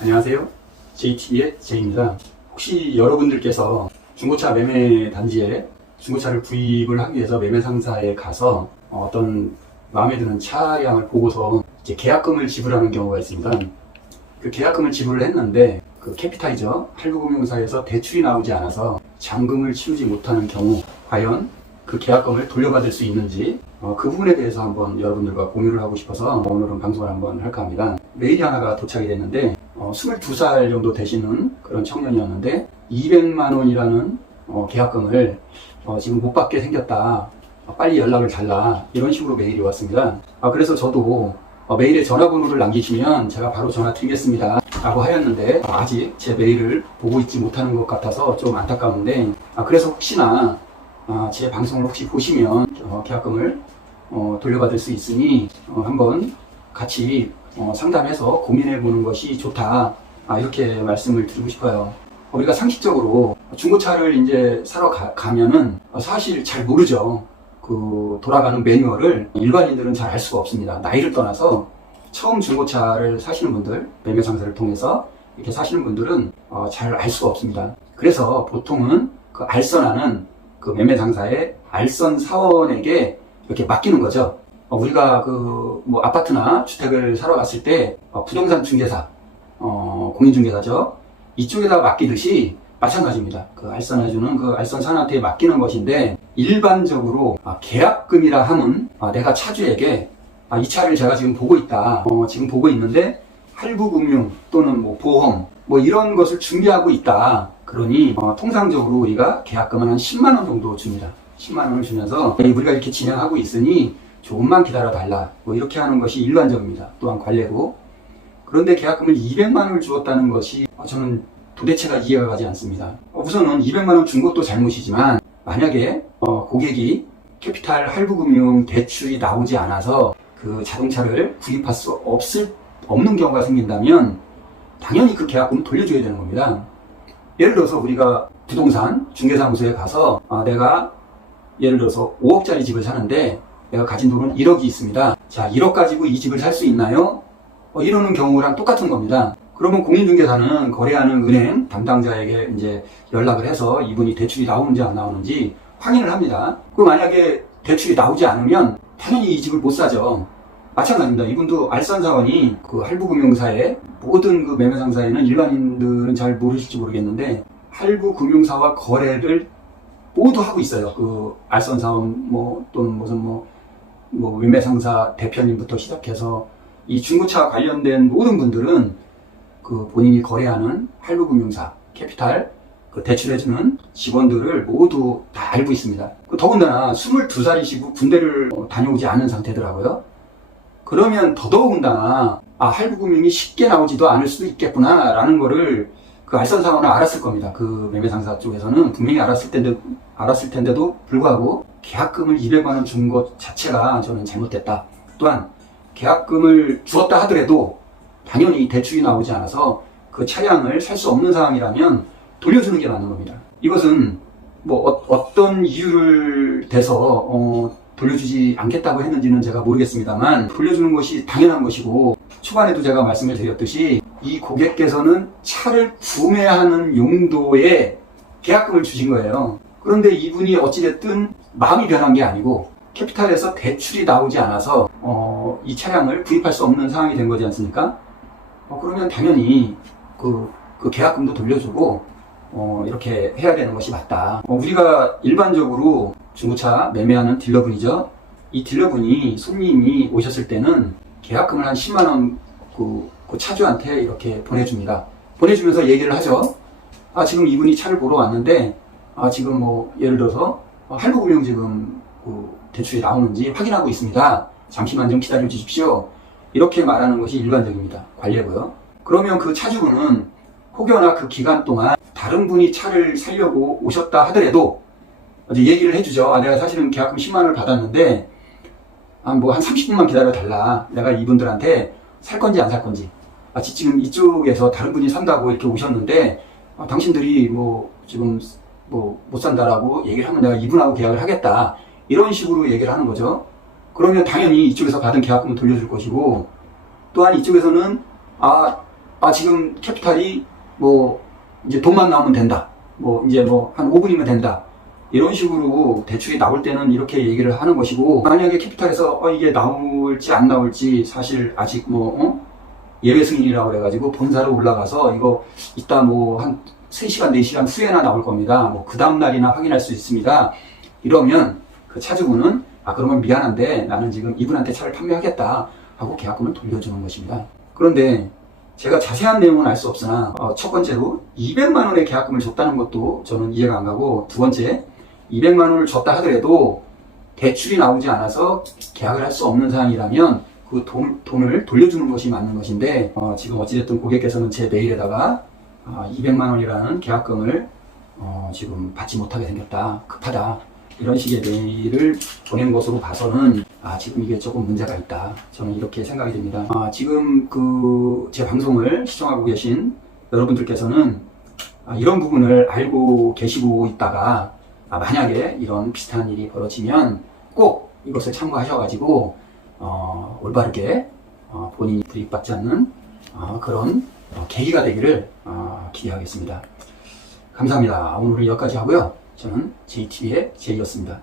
안녕하세요. JTB의 제이입니다. 혹시 여러분들께서 중고차 매매 단지에 중고차를 구입을 하기 위해서 매매 상사에 가서 어떤 마음에 드는 차량을 보고서 이제 계약금을 지불하는 경우가 있습니다. 그 계약금을 지불을 했는데 그 캐피탈이죠. 할부금융사에서 대출이 나오지 않아서 잔금을 치르지 못하는 경우 과연 그 계약금을 돌려받을 수 있는지 그 부분에 대해서 한번 여러분들과 공유를 하고 싶어서 오늘은 방송을 한번 할까 합니다. 메일이 하나가 도착이 됐는데 22살 정도 되시는 그런 청년이었는데 200만 원이라는 계약금을 지금 못 받게 생겼다. 빨리 연락을 달라. 이런 식으로 메일이 왔습니다. 그래서 저도 메일에 전화번호를 남기시면 제가 바로 전화 드리겠습니다 라고 하였는데 아직 제 메일을 보고 있지 못하는 것 같아서 좀 안타까운데 그래서 혹시나 제 방송을 혹시 보시면 계약금을 돌려받을 수 있으니 한번 같이 상담해서 고민해 보는 것이 좋다. 이렇게 말씀을 드리고 싶어요. 우리가 상식적으로 중고차를 이제 사러 가면은 사실 잘 모르죠. 그 돌아가는 매뉴얼을 일반인들은 잘 알 수가 없습니다. 나이를 떠나서 처음 중고차를 사시는 분들, 매매 상사를 통해서 이렇게 사시는 분들은 잘 알 수가 없습니다. 그래서 보통은 그 알선하는 그 매매 상사의 알선 사원에게 이렇게 맡기는 거죠. 우리가 뭐 아파트나 주택을 사러 갔을 때 부동산 중개사, 공인중개사죠. 이쪽에다 맡기듯이 마찬가지입니다. 그 알선해주는 그 알선사한테 맡기는 것인데 일반적으로 계약금이라 함은 내가 차주에게 이 차를 제가 지금 보고 있다. 지금 보고 있는데 할부금융 또는 뭐 보험 이런 것을 준비하고 있다. 그러니 통상적으로 우리가 계약금은 한 10만 원 정도 줍니다. 10만 원을 주면서 우리가 이렇게 진행하고 있으니 조금만 기다려 달라. 이렇게 하는 것이 일반적입니다. 또한 관례고. 그런데 계약금을 200만 원을 주었다는 것이 저는 도대체가 이해가 가지 않습니다. 우선은 200만 원 준 것도 잘못이지만 만약에 고객이 캐피탈 할부금융 대출이 나오지 않아서 그 자동차를 구입할 수 없는 경우가 생긴다면 당연히 그 계약금을 돌려줘야 되는 겁니다. 예를 들어서 우리가 부동산 중개사무소에 가서 내가 예를 들어서 5억짜리 집을 사는데 내가 가진 돈은 1억이 있습니다. 자, 1억 가지고 이 집을 살 수 있나요? 이러는 경우랑 똑같은 겁니다. 그러면 공인중개사는 거래하는 은행 담당자에게 이제 연락을 해서 이분이 대출이 나오는지 안 나오는지 확인을 합니다. 만약에 대출이 나오지 않으면 당연히 이 집을 못 사죠. 마찬가지입니다. 이분도 알선사원이 그 할부금융사의 모든 그 매매상사에는 일반인들은 잘 모르실지 모르겠는데 할부금융사와 거래를 모두 하고 있어요. 그 알선사원 또는 무슨 매매상사 대표님부터 시작해서 이 중고차 관련된 모든 분들은 그 본인이 거래하는 할부금융사, 캐피탈, 그 대출해주는 직원들을 모두 다 알고 있습니다. 더군다나 22살이시고 군대를 다녀오지 않은 상태더라고요. 그러면 더더군다나 할부금융이 쉽게 나오지도 않을 수도 있겠구나 라는 거를 그 알선사원은 알았을 겁니다. 그 매매상사 쪽에서는 분명히 알았을 텐데도 불구하고 계약금을 200만 원 준 것 자체가 저는 잘못됐다. 또한 계약금을 주었다 하더라도 당연히 대출이 나오지 않아서 그 차량을 살 수 없는 상황이라면 돌려주는 게 맞는 겁니다. 이것은 어떤 이유를 대서 돌려주지 않겠다고 했는지는 제가 모르겠습니다만 돌려주는 것이 당연한 것이고 초반에도 제가 말씀을 드렸듯이 이 고객께서는 차를 구매하는 용도의 계약금을 주신 거예요. 그런데 이분이 어찌됐든 마음이 변한 게 아니고 캐피탈에서 대출이 나오지 않아서 이 차량을 구입할 수 없는 상황이 된 거지 않습니까? 그러면 당연히 그 계약금도 돌려주고 이렇게 해야 되는 것이 맞다. 우리가 일반적으로 중고차 매매하는 딜러분이죠. 이 딜러분이 손님이 오셨을 때는 계약금을 한 10만 원 그 차주한테 이렇게 보내줍니다. 보내주면서 얘기를 하죠. 지금 이분이 차를 보러 왔는데 지금 예를 들어서 할부금융 지금 대출이 나오는지 확인하고 있습니다. 잠시만 좀 기다려 주십시오. 이렇게 말하는 것이 일반적입니다. 관례고요. 그러면 그 차주분은 혹여나 그 기간 동안 다른 분이 차를 사려고 오셨다 하더라도 이제 얘기를 해주죠. 내가 사실은 계약금 10만 원을 받았는데 한 30분만 기다려 달라. 내가 이분들한테 살 건지 안 살 건지. 지금 이쪽에서 다른 분이 산다고 이렇게 오셨는데 당신들이 지금 못 산다라고 얘기를 하면 내가 이분하고 계약을 하겠다. 이런 식으로 얘기를 하는 거죠. 그러면 당연히 이쪽에서 받은 계약금은 돌려줄 것이고 또한 이쪽에서는 지금 캐피탈이 뭐 이제 돈만 나오면 된다. 뭐 이제 뭐 한 5분이면 된다. 이런 식으로 대출이 나올 때는 이렇게 얘기를 하는 것이고, 만약에 캐피탈에서 이게 나올지 안 나올지 사실 아직 예외 승인이라고 그래가지고 본사로 올라가서 이거 이따 뭐 한 3시간, 4시간 후에나 나올 겁니다. 뭐 그 다음날이나 확인할 수 있습니다. 이러면 그 차주분은 그러면 미안한데 나는 지금 이분한테 차를 판매하겠다 하고 계약금을 돌려주는 것입니다. 그런데 제가 자세한 내용은 알 수 없으나 첫 번째로 200만 원의 계약금을 줬다는 것도 저는 이해가 안 가고, 두 번째 200만 원을 줬다 하더라도 대출이 나오지 않아서 계약을 할 수 없는 상황이라면 그 돈을 돌려주는 것이 맞는 것인데, 지금 어찌됐든 고객께서는 제 메일에다가 200만 원이라는 계약금을 지금 받지 못하게 생겼다, 급하다, 이런 식의 메일을 보낸 것으로 봐서는 지금 이게 조금 문제가 있다, 저는 이렇게 생각이 됩니다. 지금 제 방송을 시청하고 계신 여러분들께서는 이런 부분을 알고 계시고 있다가 만약에 이런 비슷한 일이 벌어지면 꼭 이것을 참고하셔가지고 올바르게 본인이 불이익받지 않는 그런 계기가 되기를 기대하겠습니다. 감사합니다. 오늘은 여기까지 하고요. 저는 JTV의 제이였습니다.